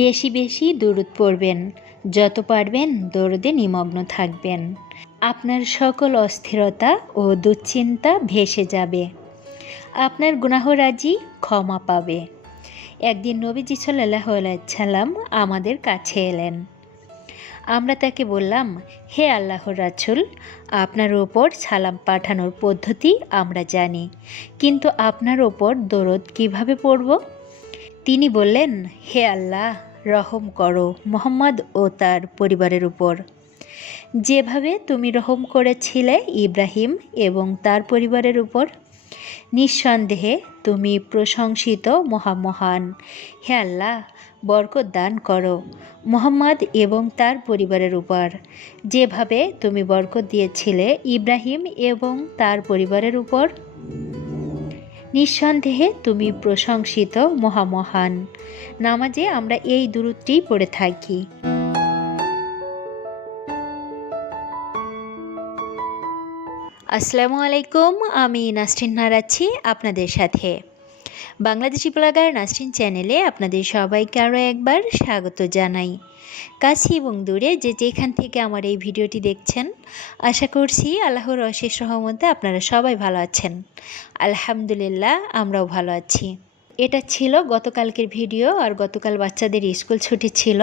বেশি বেশি দূরত পড়বেন। যত পারবেন দরদে নিমগ্ন থাকবেন। আপনার সকল অস্থিরতা ও দুশ্চিন্তা ভেসে যাবে। আপনার গুনাহরাজি ক্ষমা পাবে। একদিন নবীজি সাল্লাহ সাল্লাম আমাদের কাছে এলেন। আমরা তাকে বললাম, হে আল্লাহ রাছুল আপনার ওপর সালাম পাঠানোর পদ্ধতি আমরা জানি, কিন্তু আপনার ওপর দরদ কীভাবে পড়ব? তিনি বললেন, হে আল্লাহ রহম করো মোহাম্মদ ও তার পরিবারের উপর। যেভাবে তুমি রহম করেছিলে ইব্রাহিম এবং তার পরিবারের উপর, নিঃসন্দেহে তুমি প্রশংসিত মহামহান। হে আল্লাহ, বরকত দান করো মোহাম্মদ এবং তার পরিবারের উপর। যেভাবে তুমি বরকত দিয়েছিলে ইব্রাহিম এবং তার পরিবারের উপর। নিঃসন্দেহে তুমি প্রশংসিত মহামহান। নামাজে আমরা এই দূরত্বেই পড়ে থাকি। আসসালামু আলাইকুম, আমি নাসরিন নারাচ্ছি আপনাদের সাথে। বাংলাদেশি ব্লগার নাসরিন চ্যানেলে আপনাদের সবাইকে আরও একবার স্বাগত জানাই। কাছে এবং দূরে যে যেখান থেকে আমার এই ভিডিওটি দেখছেন, আশা করছি আল্লাহর অশেষ রহমতে আপনারা সবাই ভালো আছেন। আলহামদুলিল্লাহ, আমরাও ভালো আছি। এটা ছিল গতকালকের ভিডিও আর গতকাল বাচ্চাদের স্কুল ছুটি ছিল।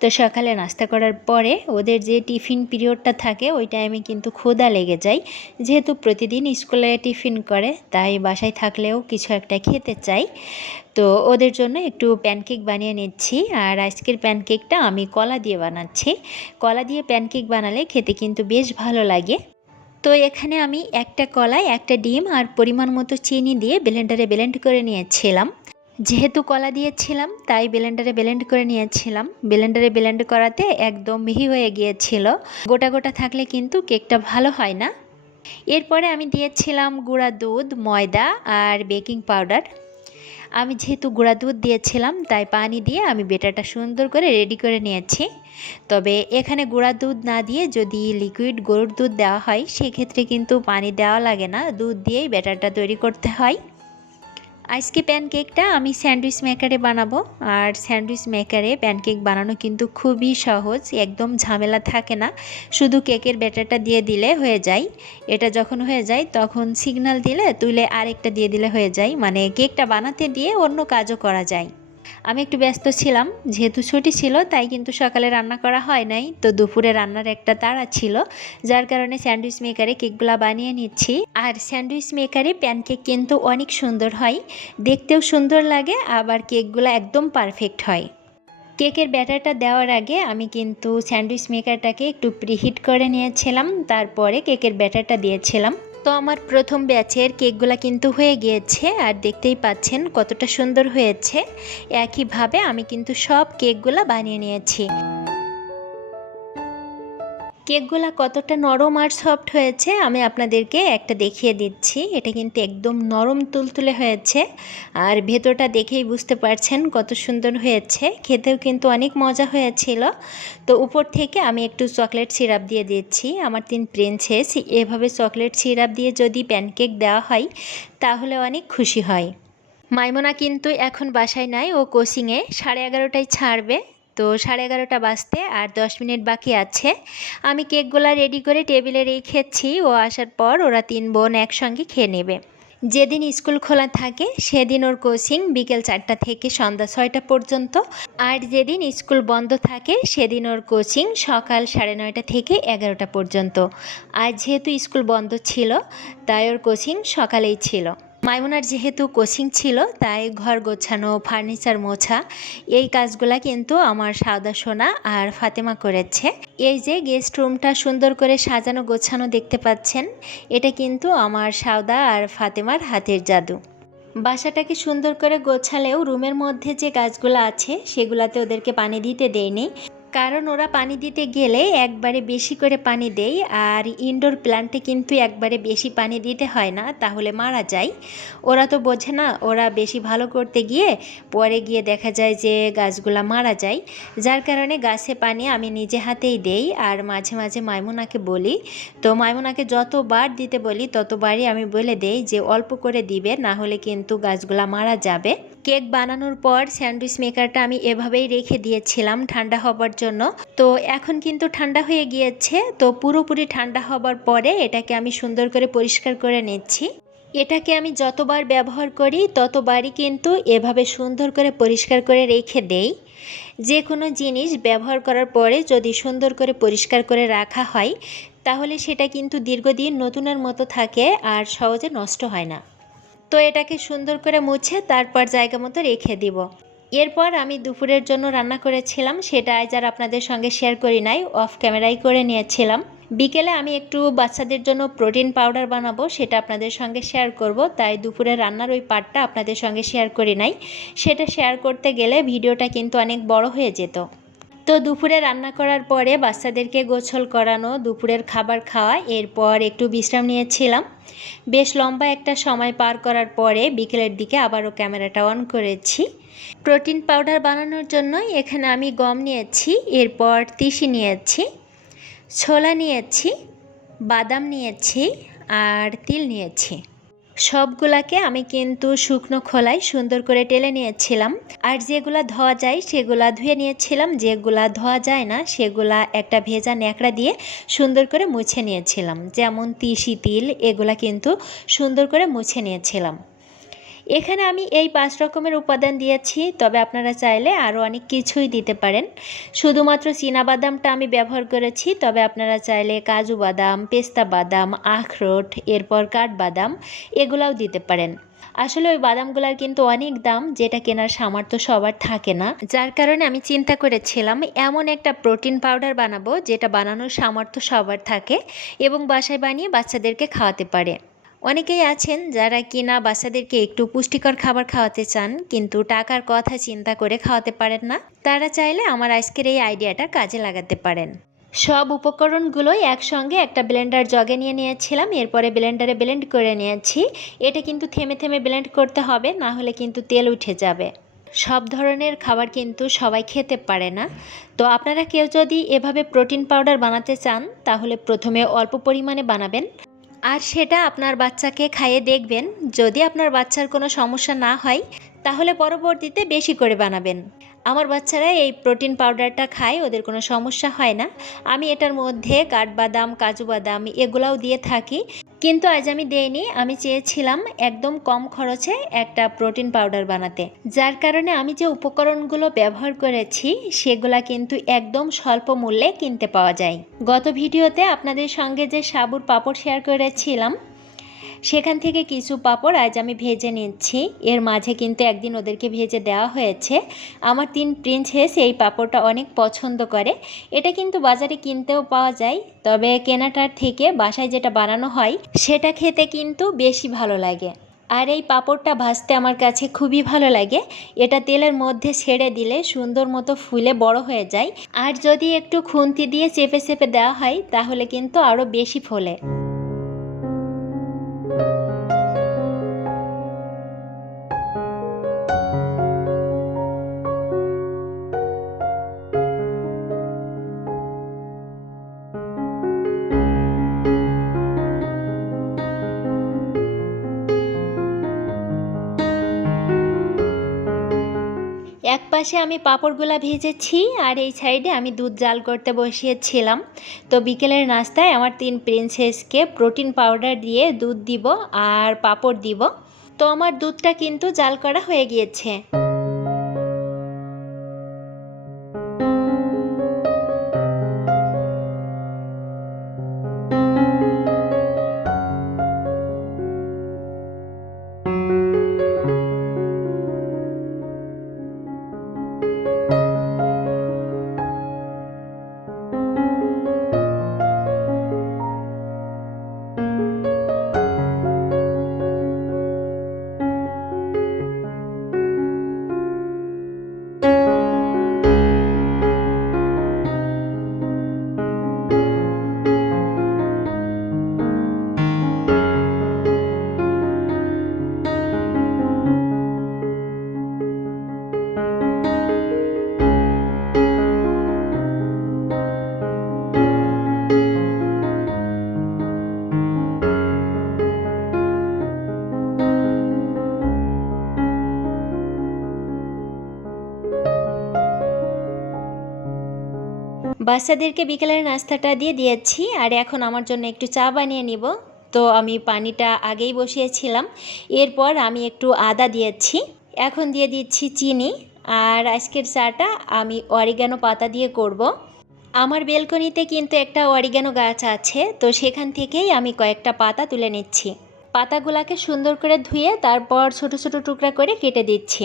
তো সকালে নাস্তা করার পরে ওদের যে টিফিন পিরিয়ডটা থাকে, ওই টাইমে কিন্তু ক্ষুধা লেগে যায়। যেহেতু প্রতিদিন স্কুলে টিফিন করে, তাই বাসায় থাকলেও কিছু একটা খেতে চাই। তো ওদের জন্য একটু প্যানকেক বানিয়ে নিচ্ছি আর আজকের প্যানকেকটা আমি কলা দিয়ে বানাচ্ছি। কলা দিয়ে প্যানকেক বানালে খেতে কিন্তু বেশ ভালো লাগে। তো এখানে আমি একটা কলায় একটা ডিম আর পরিমাণ মতো চিনি দিয়ে ব্লেন্ডারে ব্লেন্ড করে নিয়েছিলাম। যেহেতু কলা দিয়েছিলাম, তাই ব্লেন্ডারে ব্লেন্ড করে নিয়েছিলাম। ব্লেন্ডারে ব্লেন্ড করাতে একদম মিহি হয়ে গিয়েছিল। গোটা গোটা থাকলে কিন্তু কেকটা ভালো হয় না। এরপরে আমি দিয়েছিলাম গুঁড়া দুধ, ময়দা আর বেকিং পাউডার। আমি যেহেতু গুঁড়া দুধ দিয়েছিলাম, তাই পানি দিয়ে আমি বেটারটা সুন্দর করে রেডি করে নিয়েছি। তবে এখানে গুঁড়া দুধ না দিয়ে যদি লিকুইড গরুর দুধ দেওয়া হয়, সেক্ষেত্রে কিন্তু পানি দেওয়া লাগে না। দুধ দিয়েই বেটারটা তৈরি করতে হয়। আজকে প্যানকেকটা আমি স্যান্ডউইচ মেকারে বানাবো। আর স্যান্ডউইচ মেকারে প্যানকেক বানানো কিন্তু খুবই সহজ, একদম ঝামেলা থাকে না। শুধু কেকের ব্যাটারটা দিয়ে দিলে হয়ে যায়। এটা যখন হয়ে যায়, তখন সিগনাল দিলে তুলে আরেকটা দিয়ে দিলে হয়ে যায়। মানে কেকটা বানাতে দিয়ে অন্য কাজও করা যায়। আমি একটু ব্যস্ত ছিলাম, যেহেতু ছুটি ছিল, তাই কিন্তু সকালে রান্না করা হয় নাই। তো দুপুরে রান্নার একটা তাড়া ছিল, যার কারণে স্যান্ডউইচ মেকারে কেকগুলো বানিয়ে নিচ্ছি। আর স্যান্ডউইচ মেকারে প্যানকেক কিন্তু অনেক সুন্দর হয়, দেখতেও সুন্দর লাগে, আবার কেকগুলো একদম পারফেক্ট হয়। কেকের ব্যাটারটা দেওয়ার আগে আমি কিন্তু স্যান্ডউইচ মেকারটাকে একটু প্রিহিট করে নিয়েছিলাম, তারপরে কেকের ব্যাটারটা দিয়েছিলাম। তো আমার প্রথম ব্যাচের কেকগুলো কিন্তু হয়ে গিয়েছে আর দেখতেই পাচ্ছেন কতটা সুন্দর হয়েছে। একইভাবে আমি কিন্তু সব কেকগুলো বানিয়ে নিয়েছি। কেকগুলো কতটা নরম আর সফট হয়েছে, আমি আপনাদেরকে একটা দেখিয়ে দিচ্ছি। এটা কিন্তু একদম নরম তুলতুলে হয়েছে, আর ভেতরটা দেখেই বুঝতে পারছেন কত সুন্দর হয়েছে। খেতেও কিন্তু অনেক মজা হয়েছিল। তো উপর থেকে আমি একটু চকলেট সিরাপ দিয়ে দিচ্ছি। আমার তিন প্রিন্সেস, এভাবে চকলেট সিরাপ দিয়ে যদি প্যানকেক দেওয়া হয়, তাহলে অনেক খুশি হয়। মাইমোনা কিন্তু এখন বাসায় নাই, ও কোচিংয়ে সাড়ে এগারোটায় ছাড়বে। তো সাড়ে এগারোটা বাজতে আর দশ মিনিট বাকি আছে। আমি কেকগুলা রেডি করে টেবিলে রেখেছি। ও আসার পর ওরা তিন বোন একসঙ্গে খেয়ে নেবে। যেদিন স্কুল খোলা থাকে, সেদিন ওর কোচিং বিকেল চারটা থেকে সন্ধ্যা ছয়টা পর্যন্ত। আর যেদিন স্কুল বন্ধ থাকে, সেদিন ওর কোচিং সকাল সাড়ে নয়টা থেকে এগারোটা পর্যন্ত। আর যেহেতু স্কুল বন্ধ ছিল, তাই ওর কোচিং সকালেই ছিল। মাইমুনার যেহেতু কোচিং ছিল, তাই ঘর গোছানো, ফার্নিচার মোছা, এই কাজগুলা কিন্তু আমার সাউদা সোনা আর ফাতেমা করেছে। এই যে গেস্ট রুমটা সুন্দর করে সাজানো গোছানো দেখতে পাচ্ছেন, এটা কিন্তু আমার সাউদা আর ফাতেমার হাতের জাদু। বাসাটাকে সুন্দর করে গোছালেও রুমের মধ্যে যে গাছগুলো আছে, সেগুলাতে ওদেরকে পানি দিতে দেয়নি। কারণ ওরা পানি দিতে গেলে একবারে বেশি করে পানি দেয় আর ইনডোর প্ল্যান্টে কিন্তু একবারে বেশি পানি দিতে হয় না, তাহলে মারা যায়। ওরা তো বোঝে না, ওরা বেশি ভালো করতে গিয়ে পরে গিয়ে দেখা যায় যে গাছগুলা মারা যায়। যার কারণে গাছে পানি আমি নিজে হাতেই দেই আর মাঝে মাঝে মাইমুনাকে বলি। তো মাইমুনাকে যতবার দিতে বলি, ততবারই আমি বলে দেই যে অল্প করে দিবে, না হলে কিন্তু গাছগুলা মারা যাবে। কেক বানানোর পর স্যান্ডউইচ মেকারটা আমি এভাবেই রেখে দিয়েছিলাম, ঠান্ডা হবার জন্য। তো এখন কিন্তু ঠান্ডা হয়ে গিয়েছে। তো পুরোপুরি ঠান্ডা হবার পরে এটাকে আমি সুন্দর করে পরিষ্কার করে নিচ্ছি। এটাকে আমি যতবার ব্যবহার করি, ততবারই কিন্তু এভাবে সুন্দর করে পরিষ্কার করে রেখে দেই। যে কোনো জিনিস ব্যবহার করার পরে যদি সুন্দর করে পরিষ্কার করে রাখা হয়, তাহলে সেটা কিন্তু দীর্ঘদিন নতুনের মতো থাকে আর সহজে নষ্ট হয় না। তো এটাকে সুন্দর করে মুছে তারপর জায়গা মতো রেখে দিব। এরপর আমি দুপুরের জন্য রান্না করেছিলাম, সেটা আজ আর আপনাদের সঙ্গে শেয়ার করি নাই অফ ক্যামেরাই করে নিয়েছিলাম। বিকেলে আমি একটু বাচ্চাদের জন্য প্রোটিন পাউডার বানাবো, সেটা আপনাদের সঙ্গে শেয়ার করব, তাই দুপুরে রান্নার ওই পার্টটা আপনাদের সঙ্গে শেয়ার করি নাই। সেটা শেয়ার করতে গেলে ভিডিওটা কিন্তু অনেক বড় হয়ে যেত। তো দুপুরে রান্না করার পরে বাচ্চাদেরকে গোছল করানো, দুপুরের খাবার খাওয়া, এরপর একটু বিশ্রাম নিয়েছিলাম। বেশ লম্বা একটা সময় পার করার পরে বিকেলের দিকে আবারও ক্যামেরাটা অন করেছি। প্রোটিন পাউডার বানানোর জন্য এখানে আমি গম নিয়েছি, এরপর তিসি নিয়েছি, ছোলা নিয়েছি, বাদাম নিয়েছি আর তিল নিয়েছি। সবগুলাকে আমি কিন্তু শুকনো খোলায় সুন্দর করে টেলে নিয়েছিলাম। আর যেগুলা ধোয়া যায় সেগুলা ধুয়ে নিয়েছিলাম, যেগুলা ধোয়া যায় না সেগুলা একটা ভেজা ন্যাকড়া দিয়ে সুন্দর করে মুছে নিয়েছিলাম। যেমন তিসি তিল, এগুলা কিন্তু সুন্দর করে মুছে নিয়েছিলাম। এখানে আমি এই পাঁচ রকমের উপাদান দিয়েছি, তবে আপনারা চাইলে আরও অনেক কিছুই দিতে পারেন। শুধুমাত্র বাদামটা আমি ব্যবহার করেছি, তবে আপনারা চাইলে কাজু বাদাম, পেস্তা বাদাম, আখরোট, এরপর কাঠবাদাম এগুলাও দিতে পারেন। আসলে ওই বাদামগুলার কিন্তু অনেক দাম, যেটা কেনার সামর্থ্য সবার থাকে না। যার কারণে আমি চিন্তা করেছিলাম, এমন একটা প্রোটিন পাউডার বানাবো, যেটা বানানোর সামর্থ্য সবার থাকে এবং বাসায় বানিয়ে বাচ্চাদেরকে খাওয়াতে পারে। অনেকেই আছেন যারা কিনা বাচ্চাদেরকে একটু পুষ্টিকর খাবার খাওয়াতে চান, কিন্তু টাকার কথা চিন্তা করে খাওয়াতে পারেন না। তারা চাইলে আমার আজকের এই আইডিয়াটা কাজে লাগাতে পারেন। সব উপকরণগুলোই একসঙ্গে একটা ব্লেন্ডার জগে নিয়ে নিয়েছিলাম, এরপরে ব্লেন্ডারে ব্লেন্ড করে নিয়েছি। এটা কিন্তু থেমে থেমে ব্লেন্ড করতে হবে, না হলে কিন্তু তেল উঠে যাবে। সব ধরনের খাবার কিন্তু সবাই খেতে পারে না। তো আপনারা কেউ যদি এভাবে প্রোটিন পাউডার বানাতে চান, তাহলে প্রথমে অল্প পরিমাণে বানাবেন। আর সেটা আপনার বাচ্চাকে খাইয়ে দেখবেন। যদি আপনার বাচ্চার কোনো সমস্যা না হয়, তাহলে পরবর্তীতে বেশি করে বানাবেন। আমার বাচ্চারা এই প্রোটিন পাউডারটা খায়, ওদের কোনো সমস্যা হয় না। আমি এটার মধ্যে কাঠবাদাম কাজু বাদাম এগুলাও দিয়ে থাকি। কিন্তু আজ আমি দেইনি, আমি চেয়েছিলাম একদম কম খরচে একটা প্রোটিন পাউডার বানাতে। যার কারণে আমি যে উপকরণগুলো ব্যবহার করেছি, সেগুলা কিন্তু একদম স্বল্প মূল্যে কিনতে পাওয়া যায়। গত ভিডিওতে আপনাদের সঙ্গে যে সাবুর পাপড় শেয়ার করেছিলাম সেখান থেকে কিছু পাপড় আজ আমি ভেজে নিচ্ছি। এর মাঝে কিন্তু একদিন ওদেরকে ভেজে দেওয়া হয়েছে। আমার তিন প্রিন্সেস এই পাপড়টা অনেক পছন্দ করে। এটা কিন্তু বাজারে কিনতেও পাওয়া যায়। তবে কেনাটার থেকে বাসায় যেটা বানানো হয়, সেটা খেতে কিন্তু বেশি ভালো লাগে। আর এই পাঁপড়টা ভাজতে আমার কাছে খুবই ভালো লাগে। এটা তেলের মধ্যে ছেড়ে দিলে সুন্দর মতো ফুলে বড় হয়ে যায়। আর যদি একটু খুন্তি দিয়ে চেপে চেপে দেওয়া হয়, তাহলে কিন্তু আরও বেশি ফোলে। পাশে আমি পাঁপড়গুলা ভেজেছি আর এই সাইডে আমি দুধ জাল করতে বসিয়েছিলাম। তো বিকেলের নাস্তায় আমার তিন প্রিন্সেসকে প্রোটিন পাউডার দিয়ে দুধ দিব আর পাঁপড় দিব। তো আমার দুধটা কিন্তু জাল করা হয়ে গিয়েছে। বাচ্চাদেরকে বিকেলের নাস্তাটা দিয়ে দিয়েছি আর এখন আমার জন্য একটু চা বানিয়ে নিব। তো আমি পানিটা আগেই বসিয়েছিলাম। এরপর আমি একটু আদা দিয়েছি। এখন দিয়ে দিচ্ছি চিনি আর আজকের চাটা আমি অরিগানো পাতা দিয়ে করব। আমার বেলকনিতে কিন্তু একটা অরিগানো গাছ আছে, তো সেখান থেকেই আমি কয়েকটা পাতা তুলে নিচ্ছি। পাতাগুলাকে সুন্দর করে ধুয়ে তারপর ছোট ছোট টুকরা করে কেটে দিচ্ছি।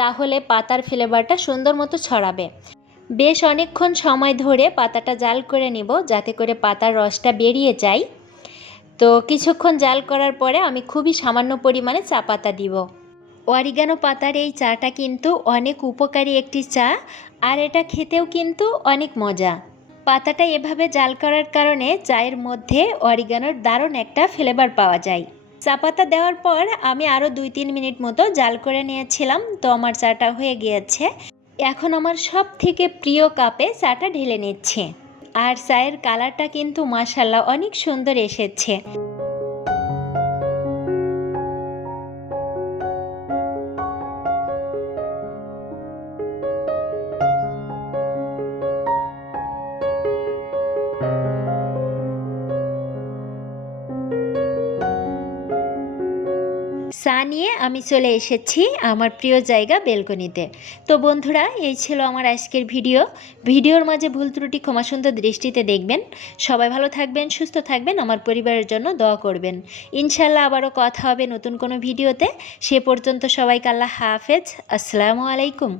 তাহলে পাতার ফ্লেভারটা সুন্দর মতো ছড়াবে। বেশ অনেকক্ষণ সময় ধরে পাতাটা জাল করে নিব, যাতে করে পাতার রসটা বেরিয়ে যায়। তো কিছুক্ষণ জাল করার পরে আমি খুবই সামান্য পরিমাণে চা পাতা দিব। অরিগানো পাতার এই চাটা কিন্তু অনেক উপকারী একটি চা, আর এটা খেতেও কিন্তু অনেক মজা। পাতাটা এভাবে জাল করার কারণে চায়ের মধ্যে অরিগানোর দারুণ একটা ফ্লেভার পাওয়া যায়। চা পাতা দেওয়ার পর আমি আরও দুই তিন মিনিট মতো জাল করে নিয়েছিলাম, তো আমার চাটা হয়ে গিয়েছে। এখন আমার সব থেকে প্রিয় কাপে চাটা ঢেলে নিচ্ছে। আর চায়ের কালারটা কিন্তু মাসাল্লাহ অনেক সুন্দর এসেছে। নিয়ে আমি চলে এসেছি আমার প্রিয় জায়গা বেলকনিতে। তো বন্ধুরা, এই ছিল আমার আজকের ভিডিও। ভিডিওর মাঝে ভুল ত্রুটি ক্ষমাসুন্দর দৃষ্টিতে দেখবেন। সবাই ভালো থাকবেন, সুস্থ থাকবেন, আমার পরিবারের জন্য দোয়া করবেন। ইনশাল্লাহ আবারও কথা হবে নতুন কোনো ভিডিওতে। সে পর্যন্ত সবাইকে আল্লাহ হাফেজ। আসসালামু আলাইকুম।